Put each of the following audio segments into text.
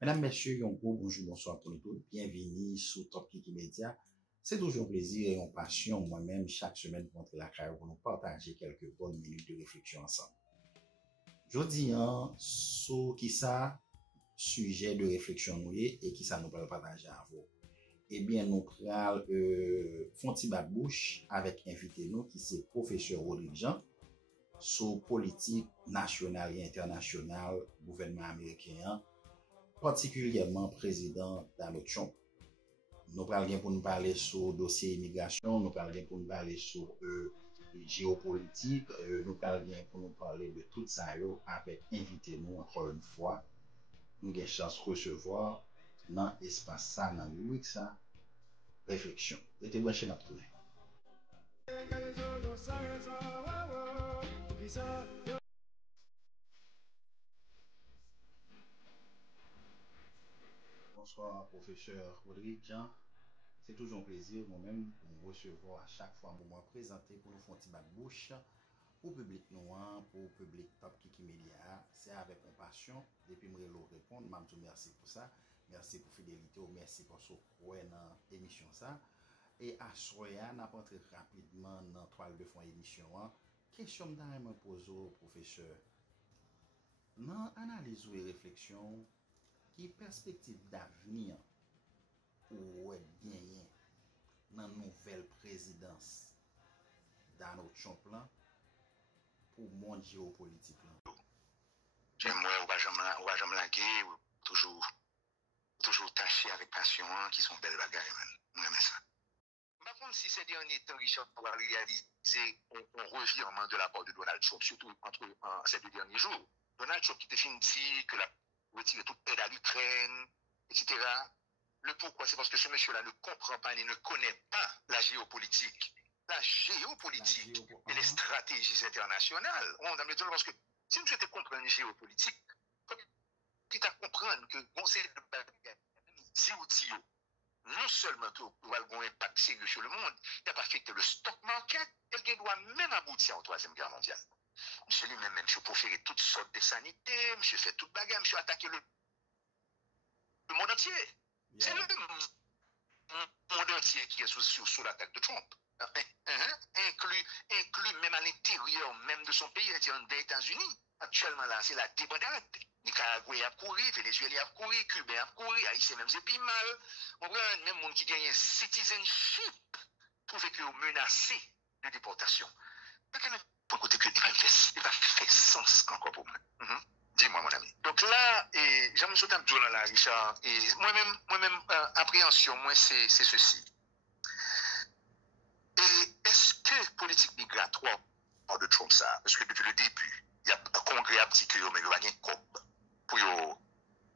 Mesdames, Messieurs, bonjour, bonsoir pour nous tous. Bienvenue sur Top Kiki Media. C'est toujours un plaisir et une passion, moi-même, chaque semaine, pour entrer la carrière pour nous partager quelques bonnes minutes de réflexion ensemble. Je dis, sur qui ça, sujet de réflexion nous et qui ça nous peut partager à vous. Eh bien, nous prenons Fonti Bouche avec invité nous qui c'est professeur Rodrigue Jean sur politique nationale et internationale, gouvernement américain, particulièrement président Donald Trump. Nous parlons pour nous parler sur le dossier immigration, nous parlons pour nous parler sur géopolitique, nous parlons pour nous parler de tout ça avec invité nous encore une fois. Nous avons chance de recevoir dans l'espace ça, dans le ça, réflexion. Restez branchés dans tout. Bonsoir, professeur Rodrigue Jean. C'est toujours un plaisir, moi-même, pour me recevoir à chaque fois pour me présenter pour nous faire un petit bouche pour le public noir, pour le public Top Kiki Media. C'est avec compassion. Depuis que je répondre, je vous merci pour ça. Merci pour la fidélité, merci pour ce qu'on dans l'émission. Et à Soya, on a entré rapidement dans la toile de fond émission. Question que je me pose au professeur. Dans l'analyse et réflexion, qui perspective d'avenir ou gagner dans la nouvelle présidence Donald Trump là pour le monde géopolitique là? J'aime moi, on va jamais laguer, toujours tâcher avec passion, qui sont belles bagailles, man. J'aime ça. Par contre, si ces derniers temps, Richard, pour réaliser un revirement de la part de Donald Trump, surtout entre ces 2 derniers jours, Donald Trump qui était fini dit que la retirer toute aide à l'Ukraine, etc. Le pourquoi, c'est parce que ce monsieur-là ne comprend pas et ne connaît pas la géopolitique. La géopolitique et les stratégies internationales. On a parce que si monsieur te comprend la géopolitique, il t'a comprendre que bon, c'est le bagage, non seulement que va avoir un impact sérieux sur le monde, il n'a pas affecté le stock market, et doit même aboutir en 3e guerre mondiale. Monsieur lui-même, monsieur proférer toutes sortes de sanité, monsieur fait toute bagarre, monsieur attaquer le monde entier. Yeah. C'est le monde entier qui est sous l'attaque de Trump. Inclus même à l'intérieur même de son pays, c'est-à-dire des États-Unis. Actuellement là, c'est la débandade. Nicaragua a couru, Venezuela a couru, Cuba a couru, Haïti même c'est plus mal. On voit même monde qui gagne citizenship trouve que menacé de déportation. Pour côté que il va faire sens encore pour moi. Dis-moi mon ami. Donc là, j'aime sauter un peu là, Richard. Et moi-même, appréhension, moi c'est ceci. Et est-ce que politique migratoire de Trump ça, parce que depuis le début, il y a un congrès à petit que mais il y a un COP pour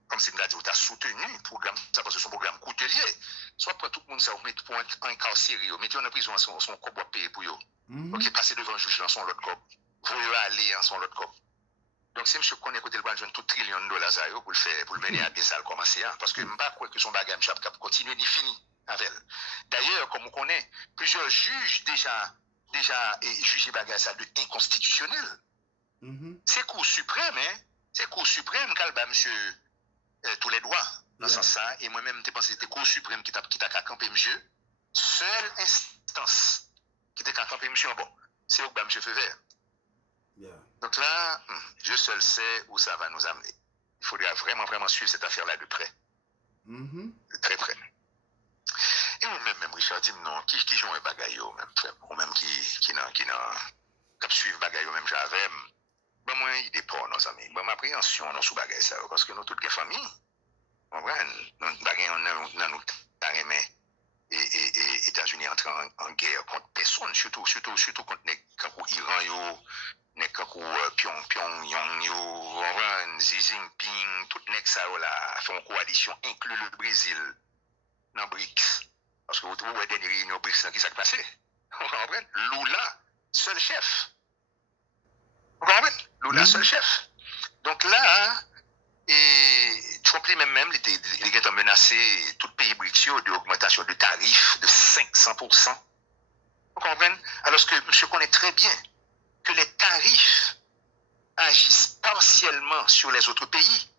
comme c'est dit, tu as soutenu le programme, ça parce que son programme coûtelier. Soit pour tout le monde, ça vous met pour un incarcéré, mettez en prison son COP pour payer pour eux. Ok, passer devant un juge dans son autre COP. Vous aller dans son autre COP. Donc, si je connais que le banque tout trillion de dollars pour le faire, pour le mener à bien ça, commencer, parce que je ne sais pas que son bagage cap continue ni fini avec elle. D'ailleurs, comme on connaît, plusieurs juges déjà jugé bagage ça de inconstitutionnel. C'est Cour suprême, c'est Cour suprême qui a monsieur tous les droits dans ce sens-là. Et moi-même, je pense que c'était Cour suprême qui t'a campé monsieur. Seule instance qui t'a campé monsieur, bon, c'est où monsieur feu vert. Yeah. Donc là, je seul sais où ça va nous amener. Il faudra vraiment suivre cette affaire-là de près. De très près. Et moi-même, Richard, dis-moi, non, qui joue un bagaillot, même, frère, ou même qui suivent bagaillot, même j'avais, ben, moi, il dépend, nos amis. Ben, ma appréhension, non, sous bagaille, ça, parce que nous, toutes les familles, on voit, nous, bagaille, on nous, et États-Unis entrent en guerre contre personne, surtout contre l'Iran, Pyongyang, Xi Jinping, tout les ça là, font coalition, inclut le Brésil dans BRICS. Parce que vous trouvez des réunions BRICS qui s'est passé. Vous comprenez? Lula, seul chef. Vous comprenez? Lula, seul chef. Donc là, et Trump lui-même, il est menacé tout pays BRICS d'augmentation de tarifs de 500%. Vous comprenez? Alors que monsieur connaît très bien que les tarifs seulement sur les autres pays,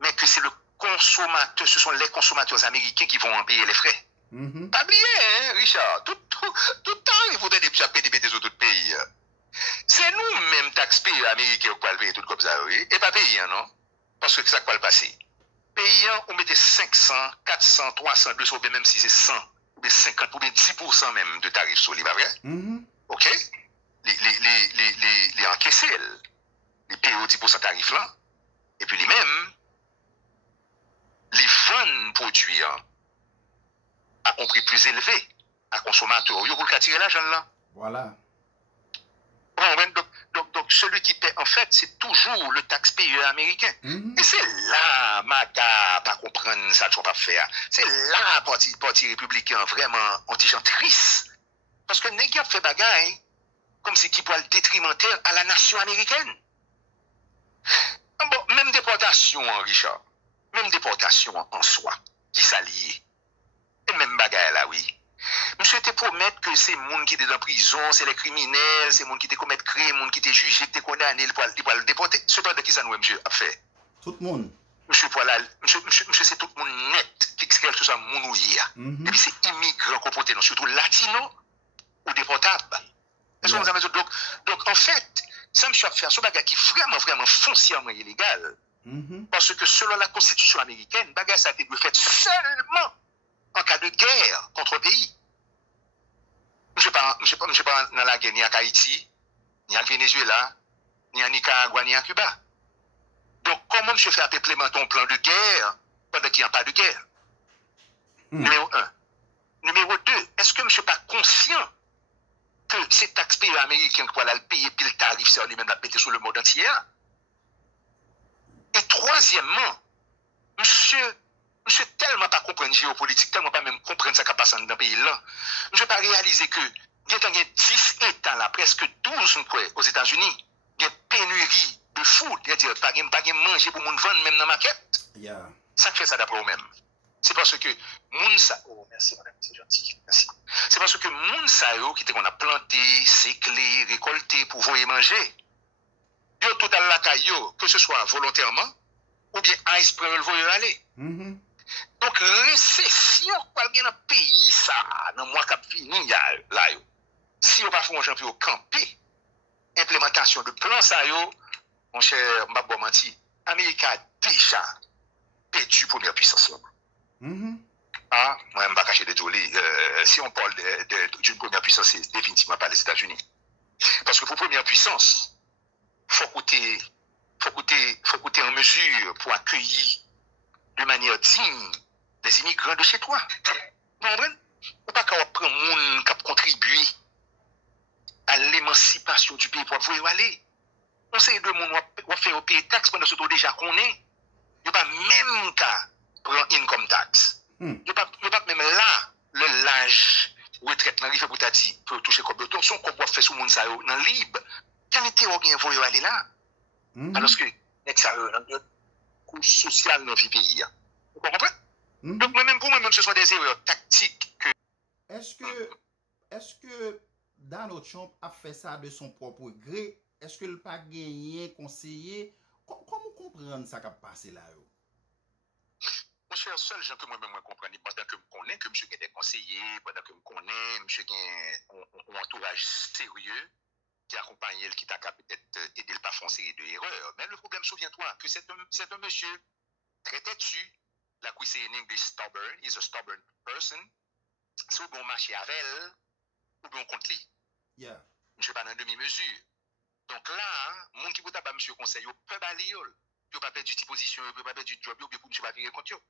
mais que c'est le consommateur, ce sont les consommateurs américains qui vont en payer les frais. Pas oublier, hein, Richard, tout le temps, il faudrait déjà payer des autres pays. C'est nous-mêmes, taxpayeurs américains, qui va payer tout comme ça, oui, et pas payer, non? Parce que ça va le passer. Payant, on mettait 500, 400, 300, 200, ou même si c'est 100, ou bien 50, ou bien 10% même de tarifs sur les, pas vrai? OK? Les encaisser, les payer au 10% tarif là, et puis les mêmes, les vendre produits à un prix plus élevé à consommateur. Vous pouvez tirer l'argent là. Voilà. Donc, celui qui paie, en fait, c'est toujours le taxpayeur américain. Et c'est là, Maga, pas comprendre ça, tu vas pas faire. C'est là, parti républicain, vraiment, anti-gens triste. Parce que les gars fait bagaille, comme si qui pour le détrimentaire à la nation américaine. Bon, même déportation, Richard, même déportation en soi, qui s'allie. Et même bagaille là, oui. Monsieur te promettre que c'est les gens qui étaient en prison, c'est les criminels, c'est les gens qui étaient commettent crime, les gens qui étaient jugés, qui étaient condamnés, ils pourraient le déporter. Cependant, qui ça nous, monsieur, a fait? Tout le monde. Monsieur, c'est tout le monde net, qui quel que soit mon ou hier. Et puis c'est immigrants qu'on porte, surtout latino ou déportables. Est-ce que vous avez dit? Donc, en fait, ça me fait faire ce bagage qui est vraiment, vraiment foncièrement illégal. Parce que selon la Constitution américaine, bagage ça a été fait seulement en cas de guerre contre le pays. Je ne sais pas dans la guerre ni à Haïti, ni à Venezuela, ni à Nicaragua, ni à Cuba. Donc, comment je fais implémenter un plan de guerre pendant qu'il n'y a pas de guerre? Numéro 1. Numéro 2, est-ce que je ne suis pas conscient que ces taxpayeurs américains qui vont le payer puis le tarif, c'est lui-même à péter sur le monde entier? Et troisièmement, monsieur tellement pas comprendre géopolitique, tellement pas même comprendre ce qui passe dans le pays là. Je ne pas réaliser que il y a 10 États là, presque 12 aux États-Unis, il y a pénurie de food, c'est-à-dire pas de manger pour moun vendre même dans la maquette. Ça fait ça d'après eux-mêmes. C'est parce que moun sa merci madame, c'est gentil. Merci. C'est parce que moun sa yo qui qu'on a planté, séclé, récolté pour voyer manger. Yo tout à la caillou, que ce soit volontairement ou bien ice pour le voyer aller. Donc, récession, quoi, bien dans le pays, ça, dans le mois qui vient, là, si on va faire un champion au campé, implémentation de plan, ça, mon cher Mbabo Manti, l'Amérique a déjà perdu première puissance. Ah, moi, je ne vais pas cacher de Jolie. Si on parle d'une première puissance, c'est définitivement pas les États-Unis. Parce que pour première puissance, il faut coûter en mesure pour accueillir de manière digne les immigrants de chez toi. Vous comprenez? Ou pas qu'on prend monde qui a contribué à l'émancipation du pays pour vous aller. On sait de monde va faire payer taxe pendant ce temps déjà qu'on est. Il n'y a pas même qu'à prendre income tax. Il n'y a pas même là le l'âge retraite dans rive pour t'a dit pour toucher comme d'autres son qu'on peut faire sur monde ça dans libre. Quand était au bien voyer aller là. Alors que ça coût social dans le pays. Vous comprenez? Donc, même pour moi-même, ce sont des erreurs tactiques que. Est-ce que Donald Trump a fait ça de son propre gré? Est-ce que le pas gagné, conseiller? Comment comprendre ça qui a passé là? Mon cher, seul gens que moi-même comprendre, pendant que je connais que monsieur est conseiller, pendant que je connais, monsieur a un entourage sérieux qui accompagne qui t'a peut-être aidé le pas faire une série d'erreurs. Mais le problème, souviens-toi, que c'est un monsieur très têtu. La qui c'est in English stubborn, is a stubborn person. Si vous bon marché avec elle, ou bien contre lui. Monsieur pas dans demi-mesure. Donc là, mon qui vous tape monsieur conseil, vous peut pas lire, vous pas perdre du position, vous pas perdre du job, ou bien pour monsieur pas virer contre vous.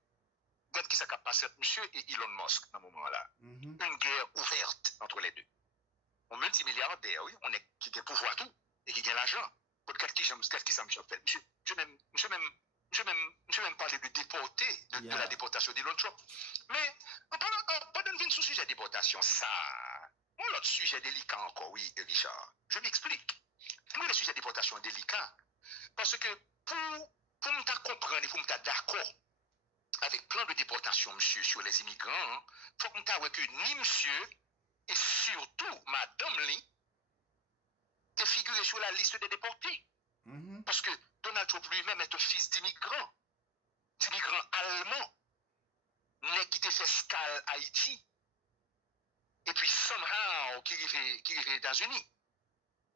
Regarde qui ça cap passer monsieur et Elon Musk dans ce moment-là. Une guerre ouverte entre les deux. On multimilliardaire, oui, on est qui a pouvoir tout et qui a l'argent. Pour quelqu'un qui ça me fait. Je même parler de déporter, de la déportation d'Elon Trump. Mais, pas de venir sur le sujet de déportation, ça. Mon autre sujet délicat encore, oui, Richard. Je m'explique. Moi, le sujet de déportation est délicat. Parce que pour me comprendre et pour me d'accord avec le plan de déportation, monsieur, sur les immigrants, il faut que me que ni monsieur et surtout madame Lee, t'es figuré sur la liste des déportés. Parce que Donald Trump lui-même est un fils d'immigrants allemands, né qui fait escale Haïti, et puis somehow qui arrive aux États-Unis.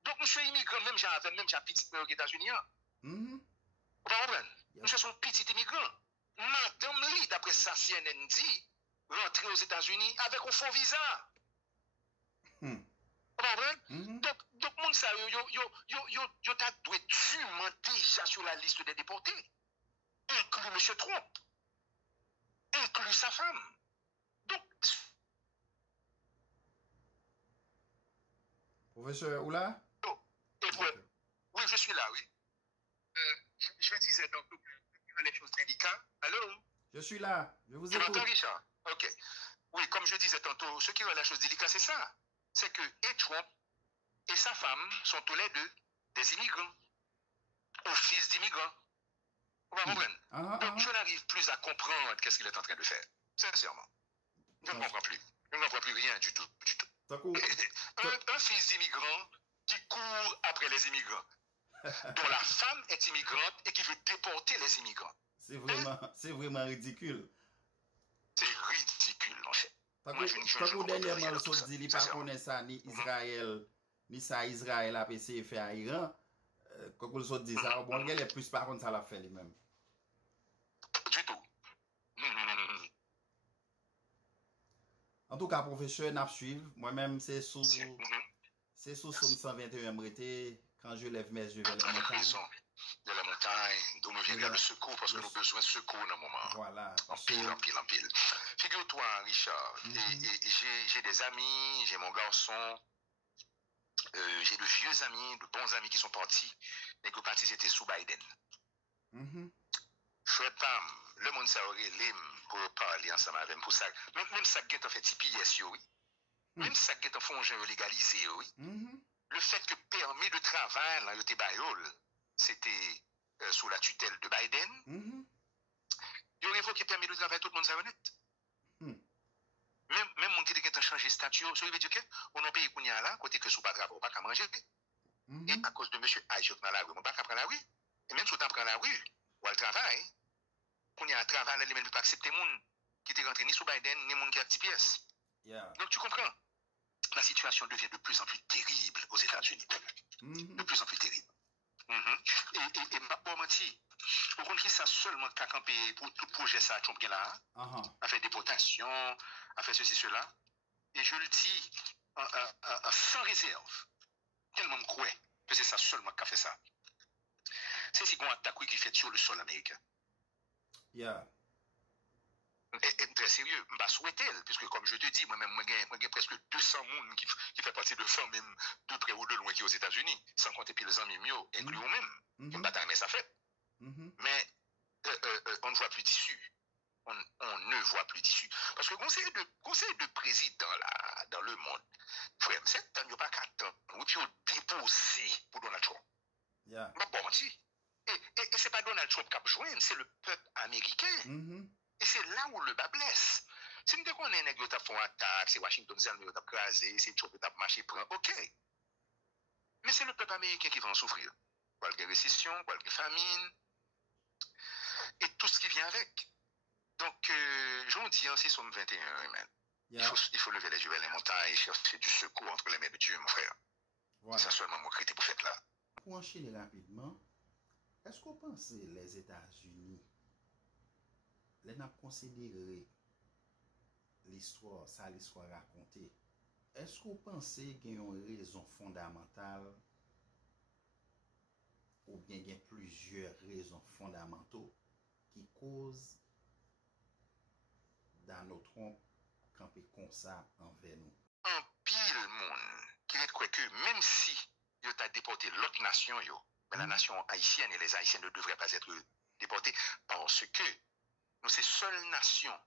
Donc, monsieur immigrant, même j'ai petit aux États-Unis. Vous comprenez? Monsieur son petit immigrant. Madame Lee, d'après ça, CNN dit, rentrer aux États-Unis avec un faux visa. Vous comprenez? Donc, mon ça, yo t'a doué dûment déjà sur la liste des déportés. Inclus monsieur Trump. Inclus sa femme. Donc, Professeur Oula? Oui, je suis là, oui. Je disais donc les choses délicates. Allô? Je suis là, je vous écoute. Tu m'entends, Richard? Ok. Oui, comme je disais tantôt, ce qui rend la chose délicate, c'est ça. C'est que et Trump et sa femme sont tous les deux des immigrants, ou fils d'immigrants. Vous comprenez? Donc, je n'arrive plus à comprendre qu'est-ce qu'il est en train de faire. Sincèrement. Je ne comprends plus. Je ne comprends plus rien du tout. Un fils d'immigrant qui court après les immigrants, dont la femme est immigrante et qui veut déporter les immigrants. C'est vraiment ridicule. C'est ridicule, en fait. Quand dernièrement, le dit qu'il ne connaît ça ni Israël, ni ça Israël a essayé de faire à Iran, quand le dit ça, bon, il est plus par contre ça l'a fait lui-même. Du tout. En tout cas, professeur, n'a suivre. Moi-même, c'est sous Somme 121 m'arrêter quand je lève mes yeux vers la montagne. De la montagne, d'où me vient le secours, parce que nous avons besoin de secours dans le moment. Voilà. En pile. Figure-toi, Richard, j'ai des amis, j'ai mon garçon, j'ai de vieux amis, de bons amis qui sont partis, mais que partis c'était sous Biden. Frère Pam, le monde ça aurait l'aime pour parler ensemble avec pour ça. Même ça qui est en fait TPS, oui. Même ça qui est en fond légalisé, oui. Le fait que permis de travail, là, c'était sous la tutelle de Biden. Il aurait révoqué permis de travail, tout le monde s'est honnête. Même mon qui a changé de statut, ça veut dire qu'on a payé qu'on y a là, côté que sous pas travail, pas qu'à manger. Et à cause de monsieur Aïjok dans la rue, on pas qu'à prendre la rue. Et même si on prend la rue, ou le travail, qu'on y a un travail, les mêmes pas accepter moun qui était rentré ni sous Biden, ni moun qui a TPS. Donc tu comprends? La situation devient de plus en plus terrible aux États-Unis. De plus en plus terrible. Et ma pas menti. Au contraire, ça seulement qu'à camper pour tout projet ça, Trump là, a fait déportation, a fait ceci, cela. Et je le dis sans réserve, tellement me crois que c'est ça seulement qu'a fait ça. C'est si qu'on attaque qui fait sur le sol américain. Et très sérieux, je vais souhaiter, puisque comme je te dis, moi-même, j'ai presque 200 personnes qui font partie de famille de près ou de loin qui aux États-Unis, sans compter puis les amis mieux, inclus eux-mêmes, qui me battent mais ça fait. Mais on ne voit plus d'issue. On ne voit plus d'issue. Parce que conseil de président là, dans le monde, frère, c'est temps, il n'y a pas qu'à temps, ou puis on déposé pour Donald Trump. Bon, menti. Et ce n'est pas Donald Trump qui a besoin, c'est le peuple américain. Et c'est là où le bas blesse. Si nous disons qu'on est un nègre qui fait une attaque, c'est Washington qui a crasé, c'est Trump qui a marché, ok. Mais c'est le peuple américain qui va en souffrir. Quelle récession, quelle famine, et tout ce qui vient avec. Donc, je vous dis, c'est Somme 21, man. Il faut lever les yeux vers les montagnes et chercher du secours entre les mains de Dieu, mon frère. Voilà. C'est ça seulement mon critique pour faire là. Pour enchaîner rapidement, est-ce qu'on pense les États-Unis, les n'a considéré l'histoire racontée, est-ce qu'on pense qu'il y a une raison fondamentale ou bien il y a plusieurs raisons fondamentales qui causent dans notre Trump camper comme ça envers nous? Un pile monde qui est quoi que même si il a déporté l'autre nation, mais la nation haïtienne et les Haïtiens ne devraient pas être déportés parce que nous sommes la seule nation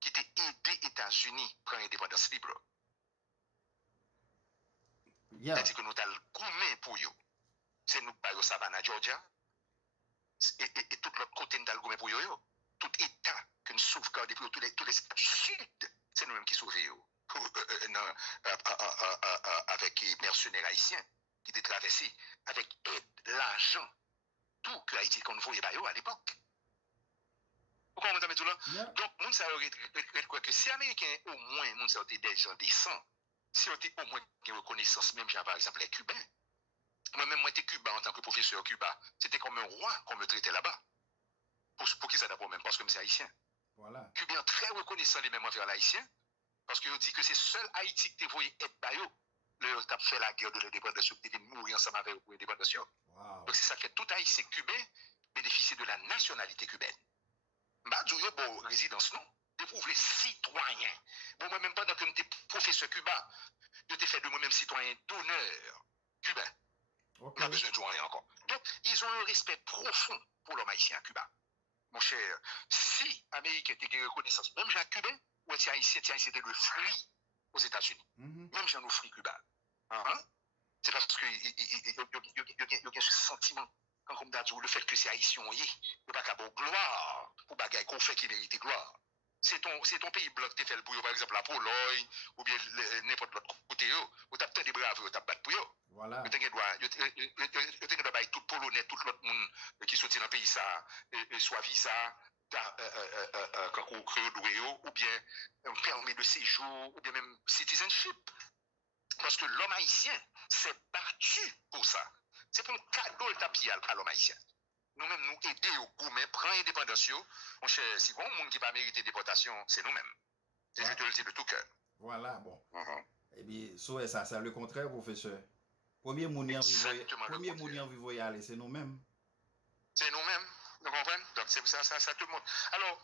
qui a aidé les États-Unis à prendre l'indépendance libre. C'est-à-dire que nous avons gourmé pour eux. C'est nous qui Savannah, Georgia, et tout l'autre côté nous avons gourmé pour eux. Tout État que nous sauvegardons pour tous les États du Sud, c'est nous-mêmes qui sauvons avec les mercenaires haïtiens qui étaient traversés avec aide, l'argent tout que Haïti qu'on voyait à l'époque. Vous comprenez tout là? Yeah. Donc, moun sa quoi que si Américains, au moins, moun sa des gens décents, si on était au moins une reconnaissance, même par exemple les Cubains. Moi-même, moi, j'étais cubain en tant que professeur cubain. C'était comme un roi qu'on me traitait là-bas. Pour qui ça d'abord même, parce que c'est haïtien. Voilà. Cubain très reconnaissant les mêmes envers l'haïtien, parce qu'ils dit que c'est seul Haïti qui te voyait être bayo. Le t'a fait la guerre de l'indépendance, qui était mourir ensemble avec eux pour l'indépendance. Wow. Donc c'est ça que tout haïtien cubain bénéficie de la nationalité cubaine. Bah, du bon résidence non, découvre les citoyens. Bon, moi-même pendant que j'étais professeur cubain, je t'ai fait de moi-même citoyen d'honneur cubain. Ok. On a besoin de jouer rien encore. Donc, ils ont un respect profond pour l'homme haïtien à Cuba. Mon cher, si l'Amérique était une reconnaissance, même Jacques Cubain, ou était haïtien, c'était le fruit aux États-Unis. Même Jean offrit Cuba. Hein? C'est parce que il y a ce sentiment, quand on dit le fait que c'est haïtien, il n'y a pas qu'à avoir gloire pour bagaille qu'on fait qui mérite gloire. C'est ton pays bloc qui fait le pour par exemple la Pologne, ou bien n'importe l'autre côté, où tu as peut-être des braves, tu as battu pour eux. Voilà. Tu as bail tout Polonais, tout l'autre monde qui sortit dans le pays, ça, soit visa, quand on crée ou bien un permis de séjour, ou bien même citizenship. Parce que l'homme haïtien s'est battu pour ça. C'est pour un cadeau le tapis à l'homme haïtien. Nous-mêmes, nous aider au gourmet, prendre l'indépendance. Mon cher, si bon monde qui va mériter déportation, c'est nous-mêmes. C'est je te le dis de tout cœur. Voilà, bon. Eh bien, ça, c'est le contraire, professeur. Premier mouni en vivre y aller, c'est nous-mêmes. C'est nous-mêmes, vous comprenez? Donc, c'est ça tout le monde. Alors,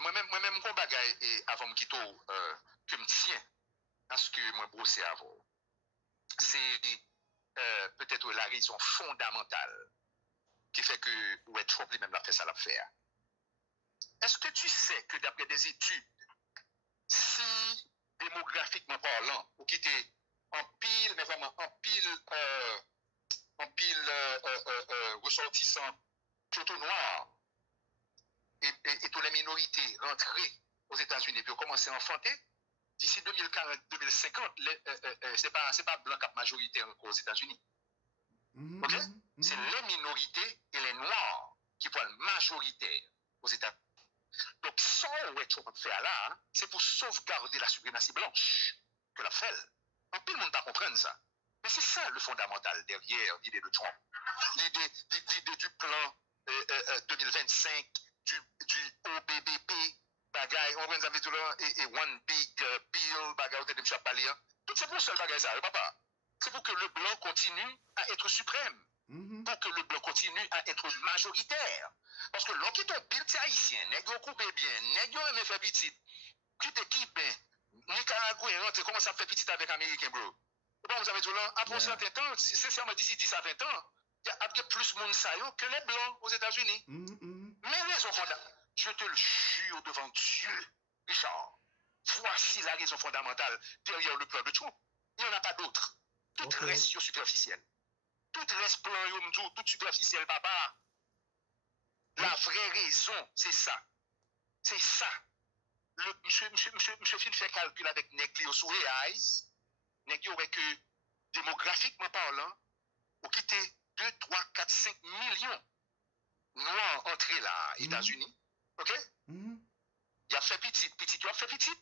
moi-même, mon bagage, avant de quitter, que me tiens à ce que moi brossé avant, c'est peut-être la raison fondamentale qui fait que ouais, Trump lui-même l'a fait ça l'affaire. Est-ce que tu sais que d'après des études, si démographiquement parlant, ou qui était en pile, mais vraiment en pile ressortissants surtout noirs et toutes les minorités rentrées aux États-Unis puis ont commencé à enfanter, d'ici 2040-2050, c'est pas blanc cap majoritaire encore aux États-Unis. Ok? C'est les minorités et les noirs qui vont être majoritaires aux États-Unis. Donc, ça, on fait là, c'est pour sauvegarder la suprématie blanche que la fait. En plus, le monde ne comprendre ça. Mais c'est ça le fondamental derrière l'idée de Trump. L'idée du plan 2025, du OBBP, bagaille, on va dire et One Big Bill, bagaille, on va parler. Tout c'est pour ça le bagaille, ça, papa. C'est pour que le blanc continue à être suprême. Pour que le blanc continue à être majoritaire. Parce que l'on qui est un pile haïtien, n'est pas coupé bien, n'est pas même fait petit, qui te quitte bien, Nicaragouin rentre, comment ça fait petit avec Américain, bro? Vous avez dit là, après un certain temps, sincèrement d'ici 10 à 20 ans, il y a plus de monde que les blancs aux États-Unis. Mais raison fondamentale, je te le jure devant Dieu, Richard, voici la raison fondamentale derrière le plan de Trump. Il n'y en a pas d'autre. Tout reste sur superficiel. Tout reste plan, tout superficiel, papa. La vraie raison, c'est ça. C'est ça. Monsieur Fin fait calcul avec Negli sous les eyes. Negli aurait que, démographiquement parlant, ou quitter 2, 3, 4, 5 millions noirs entrés là, aux États-Unis. OK? Il a fait petit, il a fait petit.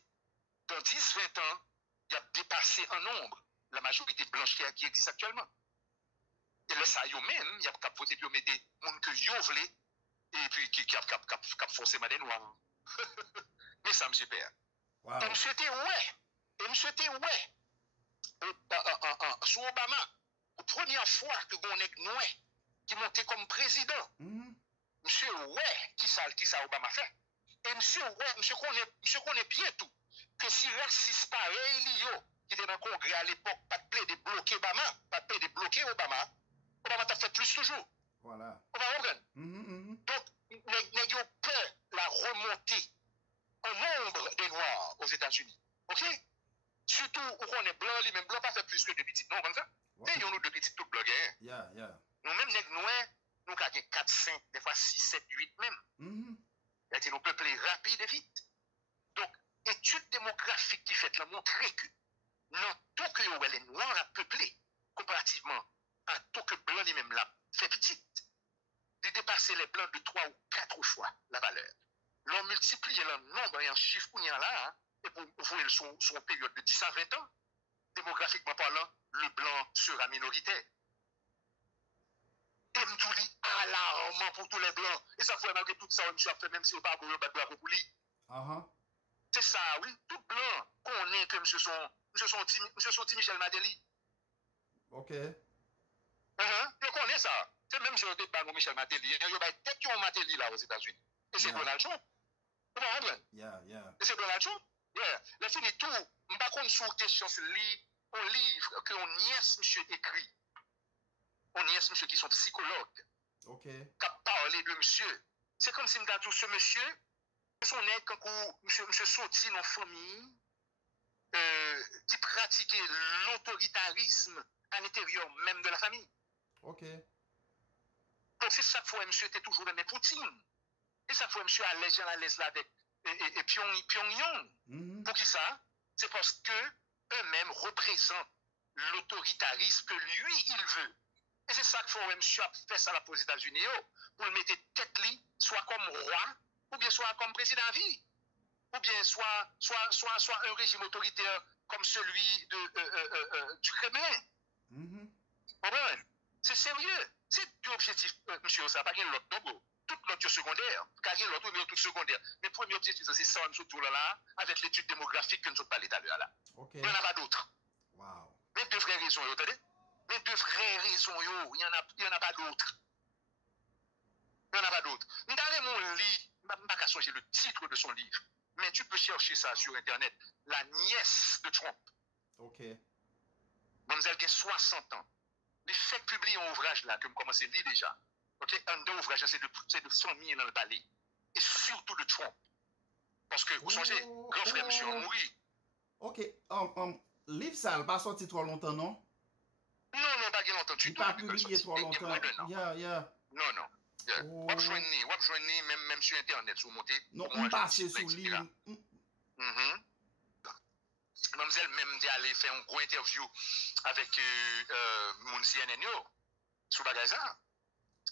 Dans 10, 20 ans, il a dépassé en nombre la majorité blanche qui existe actuellement. Et là, ça, même, il y a qu'à voter pour mettre des gens que yo voulez, et puis qui a forcé des noirs. Mais ça, monsieur Père. Wow. Et monsieur était ouais. Sous Obama, la première fois que on est noir qui montait comme président, monsieur ouais, qui ça Obama fait. Et monsieur ouais, monsieur connaît bien tout. Que si raciste pareil, qui était dans le Congrès à l'époque, pas de bloquer Obama, Obama t'a fait plus toujours. Voilà. On va comprendre. Donc, n'ayons peur la remontée en nombre des Noirs aux États-Unis. OK? Surtout où on est blanc, lui-même blanc, pas fait plus que deux petites. Non, comme ça? Et nous deux petites tout blogués. Nous-mêmes, les Noirs, nous avons 4, 5, des fois 6, 7, 8 même. C'est nous peuplés rapide et vite. Donc, étude démographique qui fait la montrer que non, tout que les Noirs a peuplé comparativement à tout que blanc lui-même l'a fait petite. de dépasser les blancs de 3 ou 4 fois la valeur. L'on multiplie le nombre et en chiffre qu'on y a là, hein, et pour ouvrir son période de 10 à 20 ans, démographiquement parlant, le blanc sera minoritaire. Et m'dou li alarmant pour tous les blancs. Et ça fait malgré tout ça, monsieur a fait même si on pas pour le battre pour lui. C'est ça, oui. Tout blanc qu'on est que monsieur son Michel Madeli. Ok. Je connais ça. C'est même si on débat avec Michel Madeli. Il y a peut-être qui ont Madeli là aux États-Unis. Et c'est Donald Trump. Vous comprenez? Et c'est Donald Trump. Le fini tout. Je ne sais pas sur question un livre que on nièce monsieur écrit. On nièce monsieur qui sont psychologues. Ok. Qui a parlé de monsieur. C'est comme si je ce monsieur, son nez quand monsieur sorti dans la famille qui pratiquait l'autoritarisme à l'intérieur même de la famille. Ok. Donc c'est ça que monsieur était toujours aimé Poutine. Et ça fait monsieur à l'aise là avec et Pyongyang. Pour qui ça? C'est parce que eux-mêmes représentent l'autoritarisme que lui il veut. Et c'est ça que faut monsieur a fait ça là pour les États-Unis pour le mettre tête li soit comme roi ou bien soit comme président à vie. Ou bien soit un régime autoritaire comme celui du Kremlin. C'est sérieux. C'est deux objectifs, monsieur, ça n'a pas l'autre d'abord. Tout l'autre secondaire, car il y a l'autre, mais tout secondaire. Mais le premier objectif, c'est ça, surtout là, avec l'étude démographique que nous avons parlé tout à l'heure là. Il n'y en a pas d'autres. Wow. Les deux vraies raisons, vous entendez? Les deux vraies raisons, il n'y en a pas d'autres. Il n'y en a pas d'autres. Dans mon livre, je ne vais pas changer le titre de son livre, mais tu peux chercher ça sur Internet. La nièce de Trump. Ok. Mademoiselle qui a 60 ans. Il fait publier un ouvrage là, que je commence à lire déjà. Ok, un de ouvrage, c'est de famille dans le palais. Et surtout de Trump. Parce que, vous songez, grand frère, monsieur, on mourit. Ok, livre ça, elle pas sorti trop longtemps, non? Non, pas longtemps. Tu pas publié trop longtemps. Non. Wap joigné, même sur Internet, sur monté. Non, on passe sous livre. Mademoiselle même allé faire un gros interview avec mon CNN sur Bagaza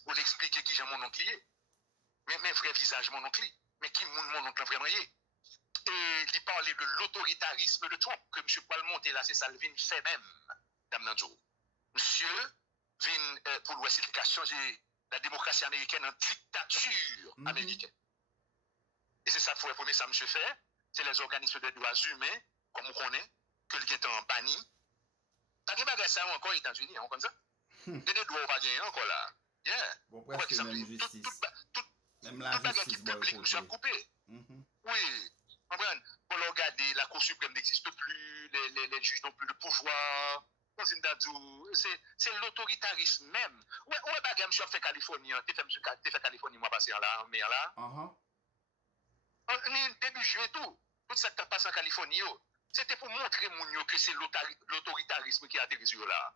pour l'expliquer qui j'ai mon oncle mais vrai visage mon oncle mais qui mon oncle vraiment est et il parlait de l'autoritarisme de Trump que monsieur Paul monter là c'est ça le vin fait même dame Nanjo monsieur vin pour l'ouest il a changé la démocratie américaine en dictature américaine et c'est ça qu'il faut premier ça monsieur fait c'est les organismes des droits humains comme on connaît, que le est en banni. T'as des bagages ça encore aux États-Unis, on comme ça. Des droits pas gagner encore là. Bon, presque même justice. Même la justice boycottée. Coupé. Oui, comprendre. Pour regarder, la Cour suprême n'existe plus, les juges n'ont plus de pouvoir. C'est l'autoritarisme même. Ouais, bagage, monsieur fait Californie, t'es fait Californie, moi passé là, mais là. Début juillet tout ça qui passe en Californie, c'était pour montrer Mounio que c'est l'autoritarisme qui a atterri sur là.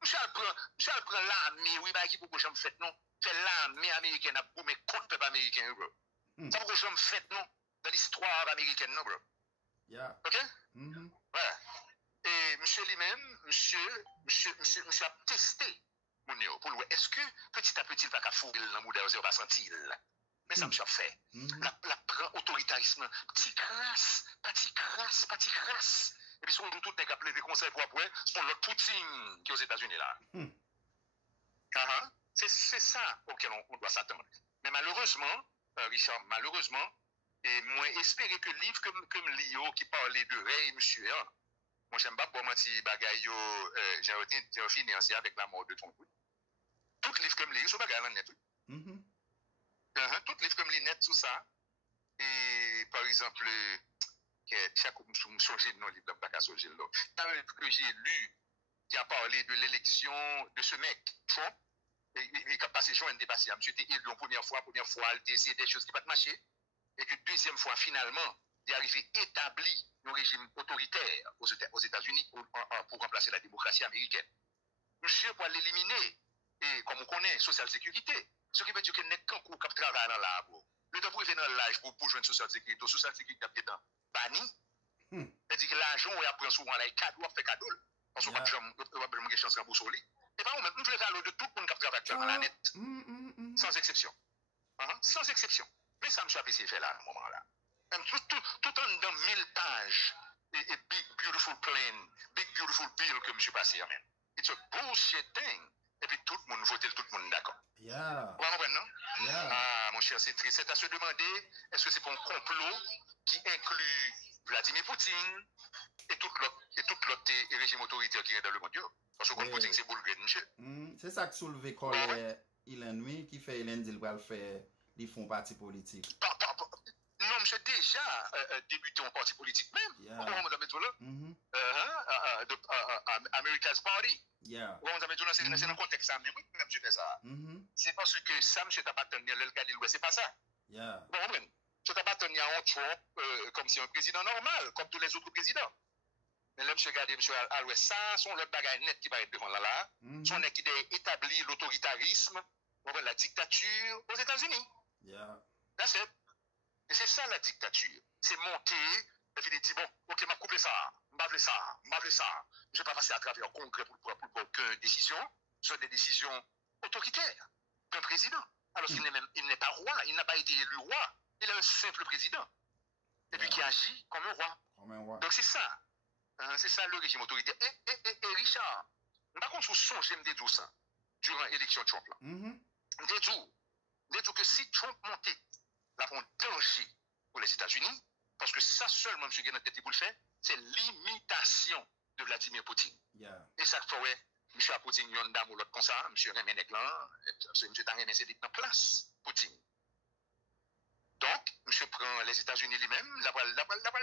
Monsieur prend l'armée, oui, qui pour que j'aime fait non. C'est l'armée américaine pour mais contre le peuple américain, bro. Ça pour que j'aime fait non dans l'histoire américaine, non, bro. Ok? Voilà. Et monsieur lui-même, monsieur a testé Mounio pour le est-ce que petit à petit il va qu'à fouiller dans le modèle, il va sentir. Mais ça me fait. La autoritarisme, petit crasse. Et puis, si on tout n'est qu'à des conseils pour après, c'est l'autre Poutine qui est aux États-Unis là. C'est ça auquel on doit s'attendre. Mais malheureusement, Richard, et moi, espérer que le livre comme Lio qui parlait de Ray, monsieur, moi, j'aime pas pour moi, si bagaille, j'ai financé avec la mort de ton coup. Tout livre comme Lio, ce bagaille là n'est plus. Tout livre comme Linette, tout ça. Et par exemple, chaque fois que je me songe dans le livre de Bakasso, j'ai que j'ai lu qui a parlé de l'élection de ce mec, Trump, et qui a passé joint dépassé. M. était élu la première fois, il a essayé des choses qui n'ont pas marché. Et que deuxième fois, finalement, il est arrivé établi un régime autoritaire aux États-Unis pour remplacer la démocratie américaine. Monsieur, pour l'éliminer, et comme on connaît, social sécurité. Ce qui veut dire qu'il n'est qu'un coup qui travaille dans l'arbre. Le temps pour arriver dans l'âge pour jouer une social sécurité est dans banni. C'est-à-dire que l'argent, on apprend souvent là, cadeau, on fait cadeau. Parce qu'on n'a pas de chance de rembourser. Et pas nous-mêmes, nous voulons faire l'eau de tout le monde qui travaille actuellement à la net. Sans exception. Sans exception. Mais ça, je apprécié fait là, à ce moment-là. Même tout en dans 1000 pages, et big, beautiful plane, big, beautiful bill que je suis passé, man. It's a bullshit thing. Et puis tout le monde vote, tout le monde d'accord. Yeah. Vous comprenez, non? Yeah. Ah, mon cher, c'est triste. C'est à se demander, est-ce que c'est pour un complot qui inclut Vladimir Poutine et tout l'autre régime autoritaire qui est dans le monde? Parce que Poutine, c'est boulgare, monsieur. C'est ça que soulevé quand Elon Musk qui fait Elon dit va le faire, ils font parti politique. Non, monsieur, déjà débuté en parti politique même. Yeah. America's Party. Yeah. C'est dans le contexte ça, mais oui, même je fais ça. C'est parce que ça, monsieur, t'as pas tenu le Galilée, c'est pas ça. Yeah. Bon, même. Tu t'as pas tenu un Trump comme si un président normal, comme tous les autres présidents. Mais là, monsieur, regardez, monsieur, ça, sont le bagage net qui va être devant là. Sont net qui établit l'autoritarisme, la dictature aux États-Unis. Yeah. That's it. Et c'est ça la dictature. C'est monter, et puis il dit, bon, ok, m'a coupé ça, m'a fait ça. Je ne vais pas passer à travers un congrès pour aucune décision. Ce sont des décisions autoritaires d'un président. Alors qu'il n'est pas roi, il n'a pas été élu roi. Il est un simple président. Et puis qui agit comme un roi. Donc c'est ça. C'est ça le régime autoritaire. Et Richard, par contre, vous songez me dire ça durant l'élection de Trump. Dites-vous que si Trump montait, là, un danger pour les États-Unis, parce que ça seulement, M. Guénon Tête pour le faire, c'est l'imitation de Vladimir Poutine. Yeah. Et ça fait, ouais, M. Poutine, il y a une dame ou l'autre comme ça, M. René Neglan, M. Taremé, c'est en place, Poutine. Donc, M. prend les États-Unis lui-même, la va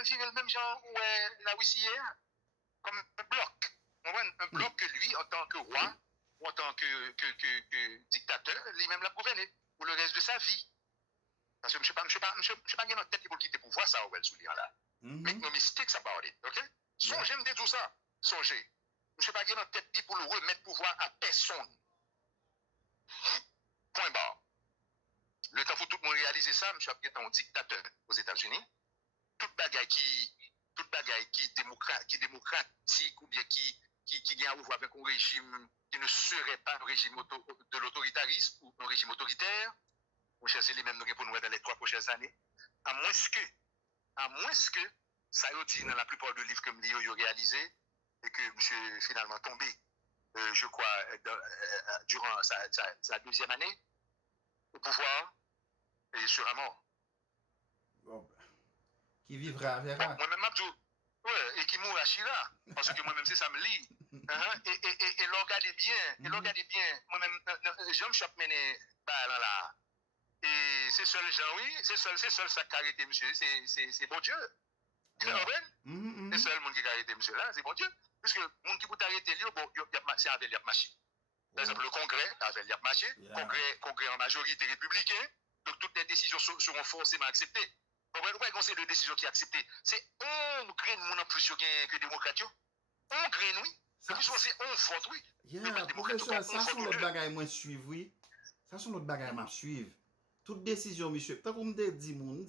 gérer le même genre, ouais, la Russie hier, comme un bloc. Un bloc que lui, en tant que roi, ou en tant que dictateur, lui-même l'a gouverné pour le reste de sa vie. Parce que je ne sais pas dans tête pour quitter le pouvoir, ça, ou elle sous là. Make no mistakes about it, ok? Songez, me dire tout ça. Songez. Je ne sais pas dans tête pour le remettre pouvoir à personne. Point barre. Le temps pour tout le monde réaliser ça, je suis un dictateur aux États-Unis. Toute bagaille qui démocratique ou bien qui vient à voir avec un régime qui ne serait pas un régime de l'autoritarisme ou un régime autoritaire, on cherche les mêmes pour nous dans les 3 prochaines années, à moins que ça a dit dans la plupart des livres que je réalisé et que monsieur finalement tombé, je crois, durant sa deuxième année au pouvoir, et il sera mort. Bon, qui vivra verra. Moi-même, Abdou, ouais, et qui mourra chira, parce que moi-même, c'est ça me lit. Et regardez bien, moi-même, Jean Chap mené là. Et c'est seul Jean, oui, c'est seul ça qui a arrêté, monsieur, c'est bon Dieu. Tu comprends? C'est seul monde qui a arrêté, monsieur, là, c'est bon Dieu. Puisque le monde qui peut arrêter, c'est avec les marchés. Par exemple, le Congrès, avec les marchés, Congrès en majorité républicain, donc toutes les décisions seront forcément acceptées. Pourquoi conseil de décision qui est accepté? C'est on grain de en plus que démocrate. On grain, oui. C'est plus c'est on vote, oui. Yeah, professeur, ça sont notre bagaille moi suivre, oui. Ça sont notre bagaille m'a suivre. Toute décision, monsieur, tant qu'on me dit moun,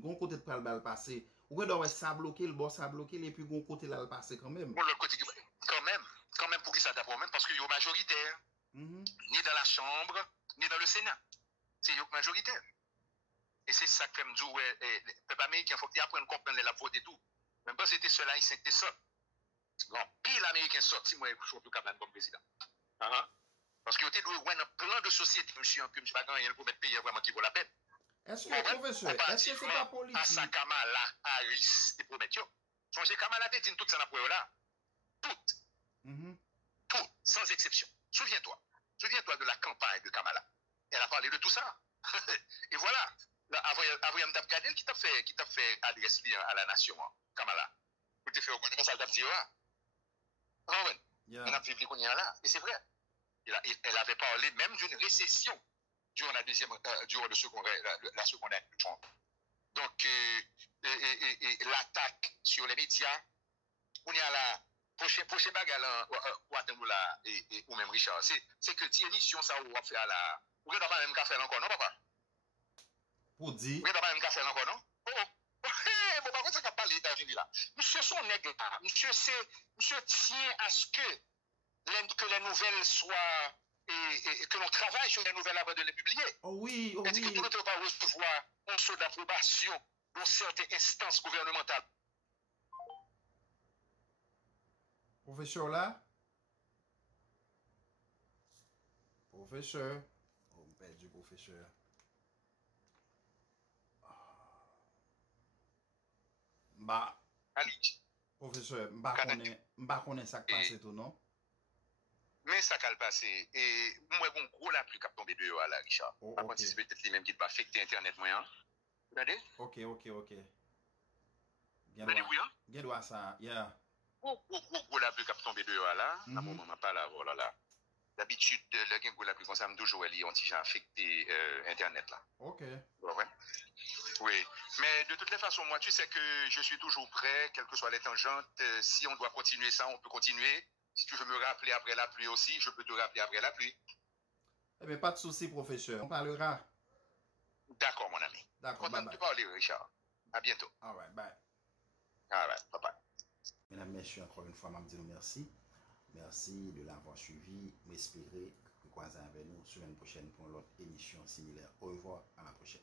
gon côté de pas le bal passer. Ou doit ça bloquer, le boss a bloqué et puis gon côté là le passer quand même. Bon, le côté quand même pour qui ça d'abord même parce que yo majoritaire. Ni dans la chambre, ni dans le Sénat. C'est yo majoritaire. Et c'est ça que me dit ouais, les peuples américains faut qu'ils apprennent à comprendre la vote et tout. Même pas c'était cela, ils c'était ça. Bon, pile américain sorti moi je suis plus capable comme président. Parce que tu dois un plan de société monsieur que je pas gagner pour mettre pays vraiment qui vaut la peine. Est-ce que professeur, est-ce que c'est pas politique? À sa Kamala Harris te promet yo. Songez Kamala te dit tout ça n'a pas là. Tout, sans exception. Souviens-toi de la campagne de Kamala. Elle a parlé de tout ça. Et voilà. Avant Mdabgadel qui t'a fait adresse à la nation, Kamala. Pour te faire reconnaître ça, Mdabgadel. On a vécu qu'on y a là. Et c'est vrai. Elle avait parlé même d'une récession durant la seconde année de Trump. Donc, l'attaque sur les médias, on y a là, prochain bagarre, ou même Richard, c'est que cette émission, ça, on va faire là. Vous n'avez pas même qu'à faire encore, non, papa? Pour dire. Vous n'avez pas même qu'à faire encore, non? Bon, par contre, ça n'a pas les États-Unis là. Monsieur son nègre là. Monsieur tient à ce que les nouvelles soient et que l'on travaille sur les nouvelles avant de les publier. Oh oui, oh C'est-à-dire que oui. tout le monde va recevoir un saut d'approbation dans certaines instances gouvernementales. Professeur là? Professeur. Oh, on perd du professeur. Bah, Allez. professeur, m'ba konnen ça qui passe tout, non? Mais ça va passer. Et moi, bon, gros la pluie qui a tombé dehors là, Richard. Oh, Par ok. contre, c'est peut-être lui-même qui va affecter Internet, moi. Hein? Vous regardez? Ok. Gen Regardez, oui, hein? doit ça, yeah. Gros la pluie qui a tombé dehors là. Mhm. À mon moment, pas là, voilà là. D'habitude, le gain gros la pluie comme ça, me toujours, elle est anti affecté Internet là. Ok. Ouais. Oui, mais de toutes les façons, moi, tu sais que je suis toujours prêt, quelles que soient les tangentes. Si on doit continuer ça, on peut continuer. Si tu veux me rappeler après la pluie aussi, je peux te rappeler après la pluie. Eh bien, pas de souci, professeur. On parlera. D'accord, mon ami. D'accord, Content de te parler, Richard. À bientôt. All right, bye. All right, bye-bye. Mesdames, Messieurs, encore une fois, je dis merci. Merci de l'avoir suivi. M'espérer que vous croisez avec nous semaine prochaine pour une autre émission similaire. Au revoir, à la prochaine.